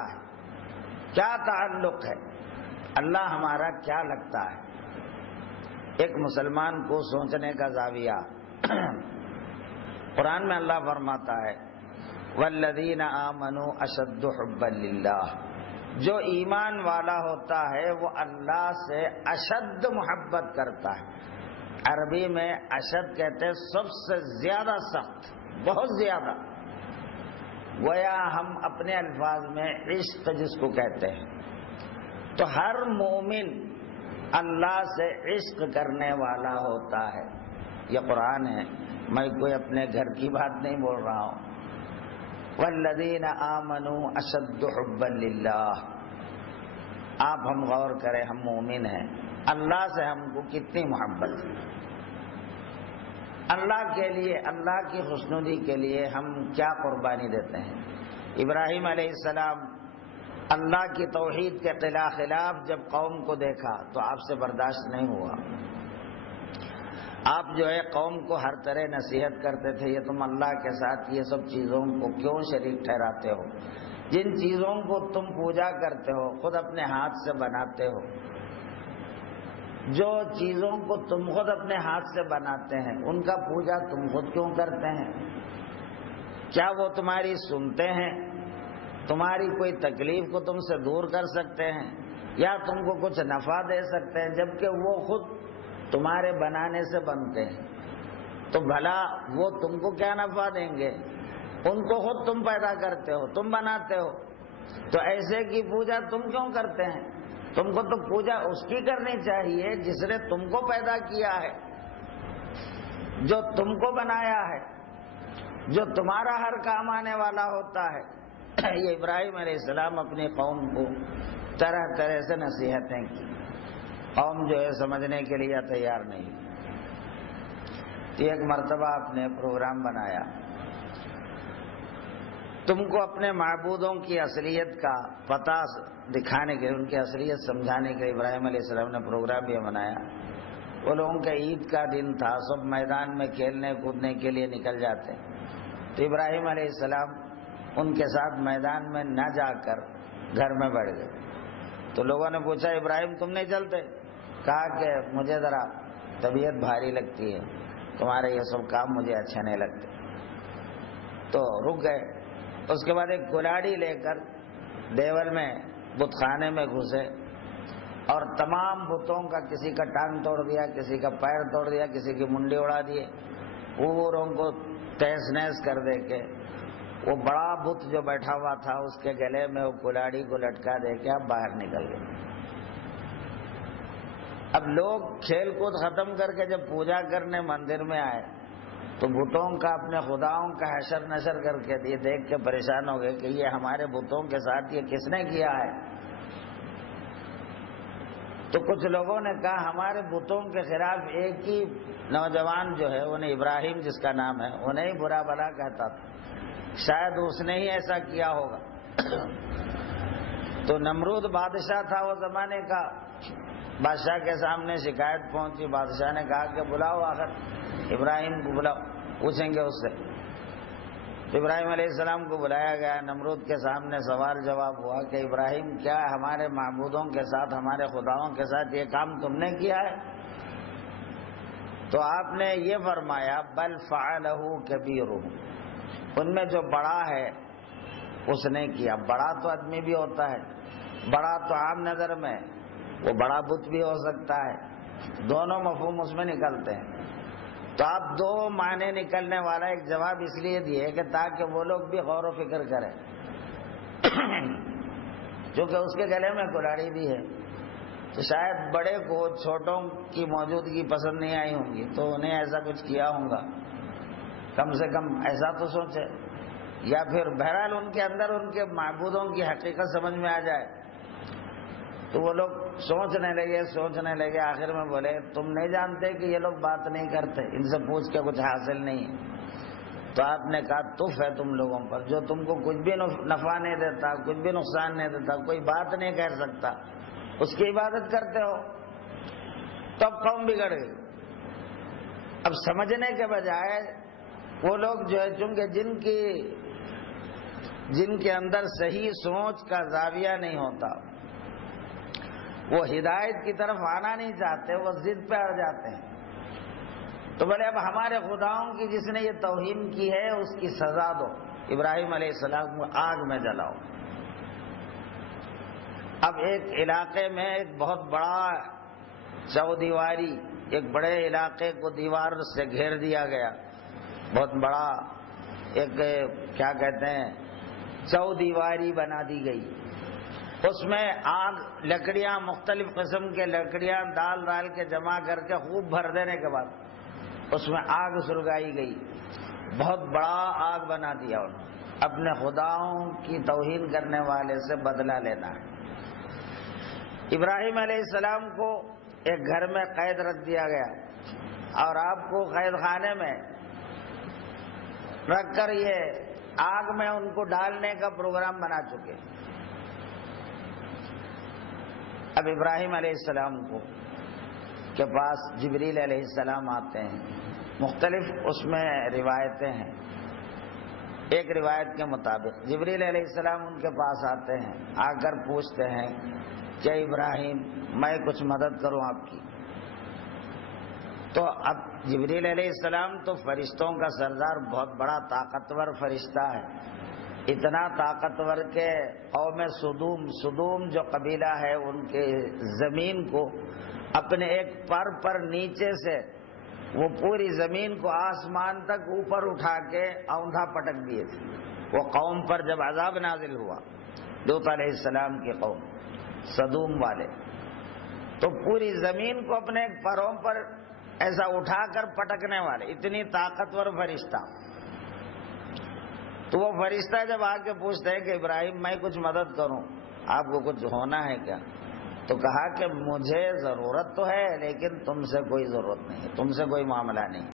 ہے، کیا تعلق ہے، اللہ ہمارا کیا لگتا ہے۔ ایک مسلمان کو سوچنے کا زاویہ قرآن میں اللہ فرماتا ہے والذین آمنوا اشد حبا للہ، جو ایمان والا ہوتا ہے وہ اللہ سے اشد محبت کرتا ہے۔ عربی میں اشد کہتے ہیں سب سے زیادہ سخت، بہت زیادہ، گویا ہم اپنے الفاظ میں عشق جس کو کہتے ہیں۔ تو ہر مومن اللہ سے عشق کرنے والا ہوتا ہے، یہ قرآن ہے، میں کوئی اپنے گھر کی بات نہیں بول رہا ہوں۔ والذین آمنوا اشد حبا للہ، آپ ہم غور کریں، ہم مومن ہیں، اللہ سے ہم کو کتنی محبت ہے، اللہ کے لیے، اللہ کی خوشنودی کے لیے ہم کیا قربانی دیتے ہیں۔ ابراہیم علیہ السلام اللہ کی توحید کے خلاف جب قوم کو دیکھا تو آپ سے برداشت نہیں ہوا، آپ جو ہے قوم کو ہر طرح نصیحت کرتے تھے، یہ تم اللہ کے ساتھ یہ سب چیزوں کو کیوں شریک ٹھہراتے ہو، جن چیزوں کو تم پوجا کرتے ہو خود اپنے ہاتھ سے بناتے ہو، جو چیزوں کو تم خود اپنے ہاتھ سے بناتے ہیں ان کا پوجا تم خود کیوں کرتے ہیں؟ کیا وہ تمہاری سنتے ہیں؟ تمہاری کوئی تکلیف کو تم سے دور کر سکتے ہیں یا تم کو کچھ نفع دے سکتے ہیں، جبکہ وہ خود تمہارے بنانے سے بنتے ہیں؟ تو بھلا وہ تم کو کیا نفع دیں گے؟ ان کو خود تم پیدا کرتے ہو، تم بناتے ہو، تو ایسے کی پوجا تم کیوں کرتے ہیں؟ تم کو تو پوجا اس کی کرنی چاہیے جس نے تم کو پیدا کیا ہے، جو تم کو بنایا ہے، جو تمہارا ہر کام آنے والا ہوتا ہے۔ یہ ابراہیم علیہ السلام اپنی قوم کو طرح طرح سے نصیحتیں کی، قوم جو ہے سمجھنے کے لیے تیار نہیں۔ ایک مرتبہ آپ نے پروگرام بنایا، تم کو اپنے معبودوں کی اصلیت کا پتہ دکھانے کے، ان کی اصلیت سمجھانے کے ابراہیم علیہ السلام نے پروگرام بھی بنایا۔ وہ لوگوں کا عید کا دن تھا، سب میدان میں کھیلنے کودنے کے لیے نکل جاتے، تو ابراہیم علیہ السلام ان کے ساتھ میدان میں نہ جا کر گھر میں بیٹھ گئے۔ تو لوگوں نے پوچھا ابراہیم تم نہیں چلتے؟ کہا کہ مجھے ذرا طبیعت بھاری لگتی ہے، تمہارے یہ سب کام مجھے اچھے نہیں لگتے۔ تو رک گئے۔ اس کے بعد ایک کلاڑی لے کر دیول میں بت خانے میں گھسے اور تمام بتوں کا کسی کا ٹانگ توڑ دیا، کسی کا پیر توڑ دیا، کسی کی منڈی اڑا دیے، پوروں کو تہس نہس کر دے کے وہ بڑا بت جو بیٹھا ہوا تھا اس کے گلے میں وہ کلاڑی کو لٹکا دے کے اب باہر نکل گئے۔ اب لوگ کھیل کود ختم کر کے جب پوجا کرنے مندر میں آئے تو بتوں کا، اپنے خداؤں کا حشر نشر کر کے یہ دیکھ کے پریشان ہو گئے کہ یہ ہمارے بتوں کے ساتھ یہ کس نے کیا ہے۔ تو کچھ لوگوں نے کہا ہمارے بتوں کے خلاف ایک ہی نوجوان جو ہے انہیں ابراہیم جس کا نام ہے انہیں ہی برا بھلا کہتا تھا، شاید اس نے ہی ایسا کیا ہوگا۔ تو نمرود بادشاہ تھا وہ زمانے کا، بادشاہ کے سامنے شکایت پہنچی، بادشاہ نے کہا کہ بلاؤ آخر ابراہیم کو بلاؤ، پوچھیں گے اس سے۔ تو ابراہیم علیہ السلام کو بلایا گیا، نمرود کے سامنے سوال جواب ہوا کہ ابراہیم کیا ہمارے معبودوں کے ساتھ، ہمارے خداؤں کے ساتھ یہ کام تم نے کیا ہے؟ تو آپ نے یہ فرمایا بل فعلہ کبیرہم، ان میں جو بڑا ہے اس نے کیا۔ بڑا تو آدمی بھی ہوتا ہے، بڑا تو عام نظر میں وہ بڑا بت بھی ہو سکتا ہے، دونوں مفہوم اس میں نکلتے ہیں۔ تو آپ دو معنی نکلنے والا ایک جواب اس لیے دیے کہ تاکہ وہ لوگ بھی غور و فکر کریں، کیونکہ اس کے گلے میں کلاڑی بھی ہے، تو شاید بڑے کو چھوٹوں کی موجودگی پسند نہیں آئی ہوں گی تو انہیں ایسا کچھ کیا ہوگا، کم سے کم ایسا تو سوچے، یا پھر بہرحال ان کے اندر ان کے معبودوں کی حقیقت سمجھ میں آ جائے۔ تو وہ لوگ سوچنے لگے، آخر میں بولے تم نہیں جانتے کہ یہ لوگ بات نہیں کرتے، ان سے پوچھ کے کچھ حاصل نہیں ہے۔ تو آپ نے کہا تف ہے تم لوگوں پر، جو تم کو کچھ بھی نفع نہیں دیتا، کچھ بھی نقصان نہیں دیتا، کوئی بات نہیں کہہ سکتا، اس کی عبادت کرتے ہو۔ تو اب قوم بگڑ گئی۔ اب سمجھنے کے بجائے وہ لوگ جو ہے چونکہ جن کے اندر صحیح سوچ کا زاویہ نہیں ہوتا، وہ ہدایت کی طرف آنا نہیں چاہتے، وہ ضد پہ اڑ جاتے ہیں۔ تو بولے اب ہمارے خداؤں کی جس نے یہ توہین کی ہے اس کی سزا دو۔ ابراہیم علیہ السلام کو آگ میں جلاؤ۔ اب ایک علاقے میں ایک بہت بڑا چودیواری، ایک بڑے علاقے کو دیوار سے گھیر دیا گیا، بہت بڑا ایک کیا کہتے ہیں چودیواری بنا دی گئی۔ اس میں آگ، لکڑیاں، مختلف قسم کے لکڑیاں ڈال کے جمع کر کے خوب بھر دینے کے بعد اس میں آگ سلگائی گئی، بہت بڑا آگ بنا دیا انہوں نے۔ اپنے خداؤں کی توہین کرنے والے سے بدلہ لینا ہے۔ ابراہیم علیہ السلام کو ایک گھر میں قید رکھ دیا گیا اور آپ کو قید خانے میں رکھ کر یہ آگ میں ان کو ڈالنے کا پروگرام بنا چکے۔ اب ابراہیم علیہ السلام کے پاس جبریل علیہ السلام آتے ہیں، مختلف اس میں روایتیں ہیں۔ ایک روایت کے مطابق جبریل علیہ السلام ان کے پاس آتے ہیں، آ کر پوچھتے ہیں کہ ابراہیم میں کچھ مدد کروں آپ کی؟ تو اب جبریل علیہ السلام تو فرشتوں کا سردار، بہت بڑا طاقتور فرشتہ ہے، اتنا طاقتور کہ قوم سدوم جو قبیلہ ہے ان کے زمین کو اپنے ایک پر نیچے سے وہ پوری زمین کو آسمان تک اوپر اٹھا کے اوندا پٹک دیے تھے۔ وہ قوم پر جب عذاب نازل ہوا، لوط علیہ السلام کی قوم سدوم والے، تو پوری زمین کو اپنے ایک پروں پر ایسا اٹھا کر پٹکنے والے، اتنی طاقتور فرشتہ۔ تو وہ فرشتہ جب آ کے پوچھتے ہیں کہ ابراہیم میں کچھ مدد کروں، آپ کو کچھ ہونا ہے کیا؟ تو کہا کہ مجھے ضرورت تو ہے لیکن تم سے کوئی ضرورت نہیں ہے، تم سے کوئی معاملہ نہیں۔